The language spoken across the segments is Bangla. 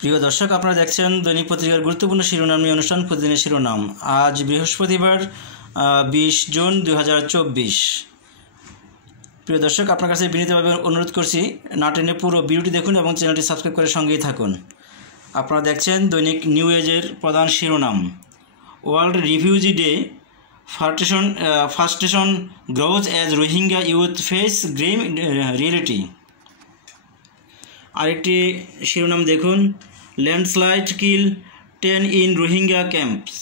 প্রিয় দর্শক, আপনারা দেখছেন দৈনিক পত্রিকার গুরুত্বপূর্ণ শিরোনাম নিয়ে অনুষ্ঠান প্রতিদিনের শিরোনাম। আজ বৃহস্পতিবার 20 জুন 2024। প্রিয় দর্শক, আপনার কাছে বিনীতভাবে অনুরোধ করছি না টেনে পুরো ভিডিওটি দেখুন এবং চ্যানেলটি সাবস্ক্রাইব করে সঙ্গেই থাকুন। আপনারা দেখছেন দৈনিক নিউ এজের প্রধান শিরোনাম। World refugee day, frustration grows as Rohingya youth face grim reality। আরেকটি শিরোনাম দেখুন, landslide kill 10 in Rohingya camps.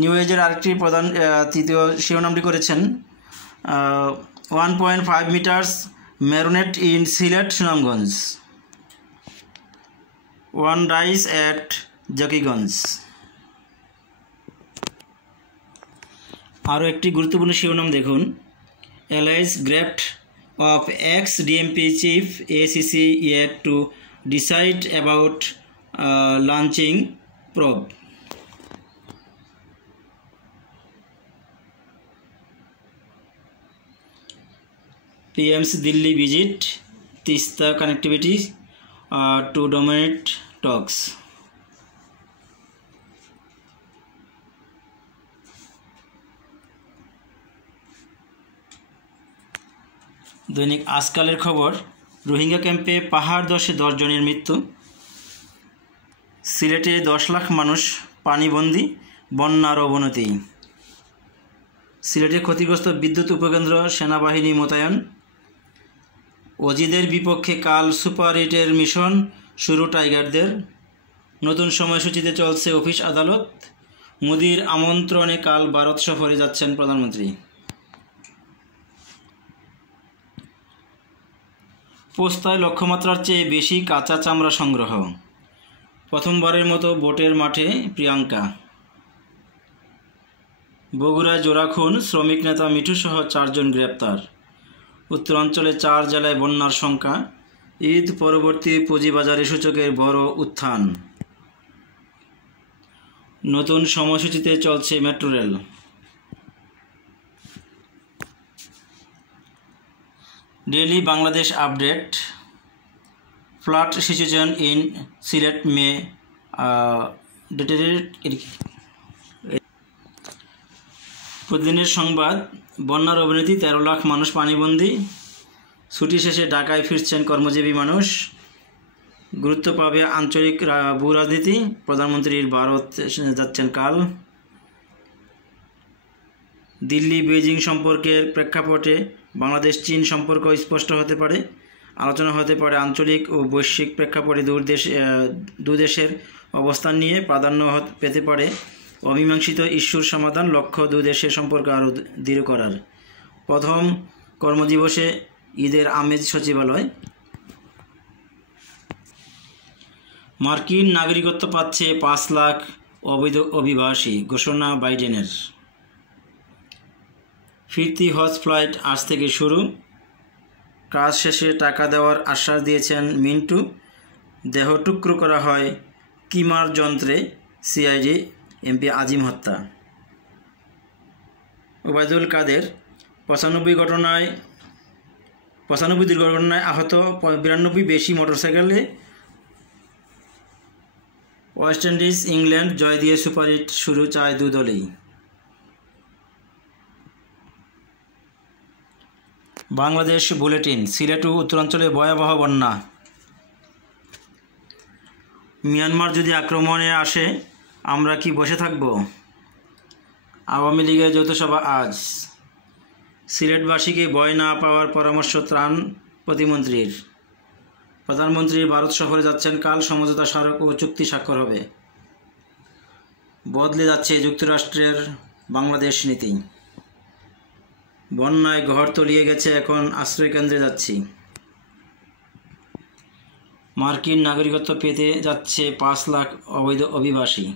New এজের আরেকটি প্রধান তৃতীয় শিরোনামটি করেছেন 1.5 metres marooned in Sylhet Sunamganj, one dies at Zakiganj. আরও একটি গুরুত্বপূর্ণ শিরোনাম দেখুন, allies grabbed of ex-DMP chief ACC yet to decide about launching probe। PM's Delhi visit, Tista connectivity to dominate talks। দৈনিক আজকালের খবর, রোহিঙ্গা ক্যাম্পে পাহাড় ধসে 10 জনের মৃত্যু, সিলেটে 10 লাখ মানুষ পানিবন্দী, বন্যার অবনতি, সিলেটে ক্ষতিগ্রস্ত বিদ্যুৎ উপকেন্দ্র, সেনাবাহিনী মোতায়েন, অজিদের বিপক্ষে কাল সুপার 8-এর মিশন শুরু টাইগারদের, নতুন সময়সূচিতে চলছে অফিস আদালত, মোদির আমন্ত্রণে কাল ভারত সফরে যাচ্ছেন প্রধানমন্ত্রী। পোস্তায় লক্ষ্যমাত্রার চেয়ে বেশি কাঁচা চামড়া সংগ্রহ, প্রথমবারের মতো ভোটের মাঠে প্রিয়াঙ্কা। বগুড়ায় জোড়া খুন, শ্রমিক নেতা মিঠুসহ 4 জন গ্রেপ্তার। উত্তরাঞ্চলে 4 জেলায় বন্যার শঙ্কা, ঈদ পরবর্তী পুঁজিবাজারে সূচকের বড় উত্থান। নতুন সময়সূচিতে চলছে metro rail. Daily Bangladesh update, flood situation in Sylhet May deteriorate. প্রতিদিনের সংবাদ, বন্যার অবনতি, 13 লাখ মানুষ পানিবন্দী, ছুটি শেষে ঢাকায় ফিরছেন কর্মজীবী মানুষ, গুরুত্ব পাবে আঞ্চলিক ভূ রাজনীতি, প্রধানমন্ত্রীর ভারত যাচ্ছেন কাল। দিল্লি বেইজিং সম্পর্কের প্রেক্ষাপটে বাংলাদেশ চীন সম্পর্ক স্পষ্ট হতে পারে, আলোচনা হতে পারে আঞ্চলিক ও বৈশ্বিক প্রেক্ষাপটে দু দেশের অবস্থান নিয়ে, প্রাধান্য পেতে পারে অমীমাংসিত ইস্যুর সমাধান, লক্ষ্য 2 দেশের সম্পর্ক আরও দৃঢ় করার। প্রথম কর্মদিবসে ঈদের আমেজ সচিবালয়। মার্কিন নাগরিকত্ব পাচ্ছে 5 লাখ অবৈধ অভিবাসী, ঘোষণা বাইডেনের। ফিরতি হজ ফ্লাইট আজ থেকে শুরু, কাজ শেষে টাকা দেওয়ার আশ্বাস দিয়েছেন মিন্টু। দেহ টুকরো করা হয় কিমার যন্ত্রে, সিআইডি এমপি আজিম হত্যা। ওবায়দুল কাদের 95 দুর্ঘটনায় আহত, 92 বেশি মোটরসাইকেলে। ওয়েস্ট ইন্ডিজ ইংল্যান্ড জয় দিয়ে সুপার 8 শুরু চায় 2 দলেই। বাংলাদেশ বুলেটিন, সিলেট ও উত্তরাঞ্চলে ভয়াবহ বন্যা। মিয়ানমার যদি আক্রমণে আসে আমরা কি বসে থাকব? আওয়ামী লীগের যৌথ সভা আজ। সিলেটবাসীকে ভয় না পাওয়ার পরামর্শ ত্রাণ প্রতিমন্ত্রীর। প্রধানমন্ত্রী ভারত সফরে যাচ্ছেন কাল, সমঝোতা স্মারক ও চুক্তি স্বাক্ষর হবে। বদলে যাচ্ছে যুক্তরাষ্ট্রের বাংলাদেশ নীতি। বন্যায় ঘর তলিয়ে গেছে, এখন আশ্রয়কেন্দ্রে যাচ্ছি। মার্কিন নাগরিকত্ব পেতে যাচ্ছে 5 লাখ অবৈধ অভিবাসী।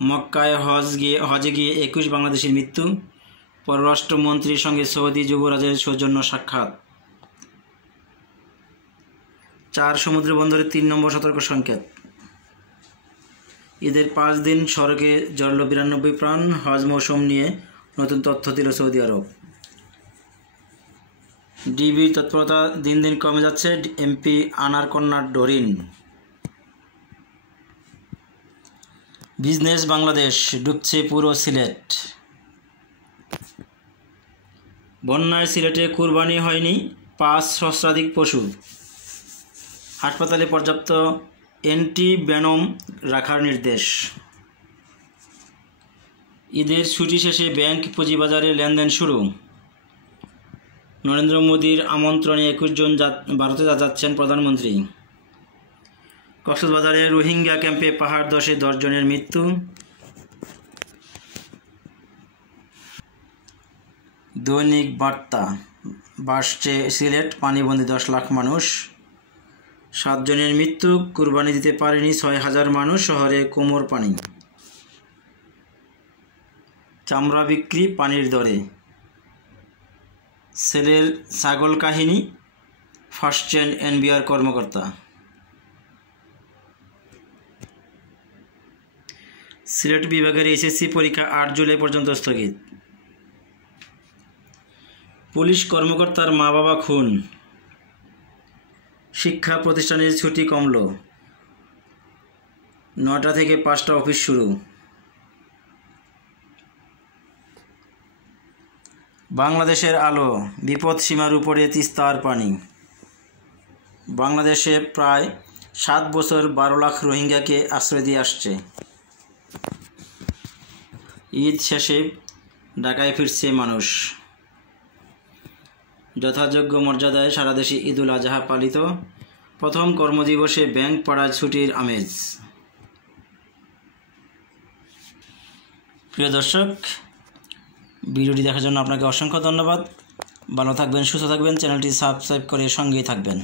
মক্কায় হজে গিয়ে 21 বাংলাদেশির মৃত্যু। পররাষ্ট্রমন্ত্রীর সঙ্গে সৌদি যুবরাজের সৌজন্য সাক্ষাৎ। 4 সমুদ্র বন্দরে 3 নম্বর সতর্ক সংকেত। ঈদের 5 দিন সড়কে জড়ল 92 প্রাণ, হজ মৌসুম নিয়ে নতুন তথ্য দিল সৌদি আরব। ডিবির তৎপরতা দিন দিন কমে যাচ্ছে, এমপি আনার কন্যা ডরিন। বিজনেস বাংলাদেশ, ডুবছে পুরো সিলেট। বন্যায় সিলেটে কুরবানি হয়নি 5 সহস্রাধিক পশু। হাসপাতালে পর্যাপ্ত অ্যান্টিভেনম রাখার নির্দেশ। ঈদের ছুটি শেষে ব্যাংক পুঁজিবাজারে লেনদেন শুরু। নরেন্দ্র মোদীর আমন্ত্রণে 21 জন ভারতে যাচ্ছেন প্রধানমন্ত্রী। কক্সবাজারে রোহিঙ্গা ক্যাম্পে পাহাড় ধসে 10 জনের মৃত্যু। দৈনিক বার্তা, ভাসছে সিলেট, পানিবন্দী 10 লাখ মানুষ। 7 জনের মৃত্যু, কুরবানি দিতে পারেনি 6,000 মানুষ। শহরে কোমর পানি। চামড়া বিক্রি পানির দরে। ছেলের ছাগল কাহিনী, ফাঁসছেন এনবিআর কর্মকর্তা। সিলেট বিভাগের এসএসসি পরীক্ষা 8 জুলাই পর্যন্ত স্থগিত। পুলিশ কর্মকর্তার মা বাবা খুন। শিক্ষা প্রতিষ্ঠানের ছুটি কমল। 9টা থেকে 5টা অফিস শুরু। বাংলাদেশের আলো, বিপদ সীমার উপরে তিস্তার পানি। বাংলাদেশে প্রায় 7 বছর 12 লাখ রোহিঙ্গাকে আশ্রয় দিয়ে আসছে। ঈদ শেষে ঢাকায় ফিরছে মানুষ। যথাযোগ্য মর্যাদায় সারা দেশে ঈদুল আজহা পালিত। প্রথম কর্মদিবসে ব্যাংক পাড়ায় ছুটির আমেজ। প্রিয় দর্শক, ভিডিওটি দেখার জন্য আপনাকে অসংখ্য ধন্যবাদ। ভালো থাকবেন, সুস্থ থাকবেন, চ্যানেলটি সাবস্ক্রাইব করে সঙ্গেই থাকবেন।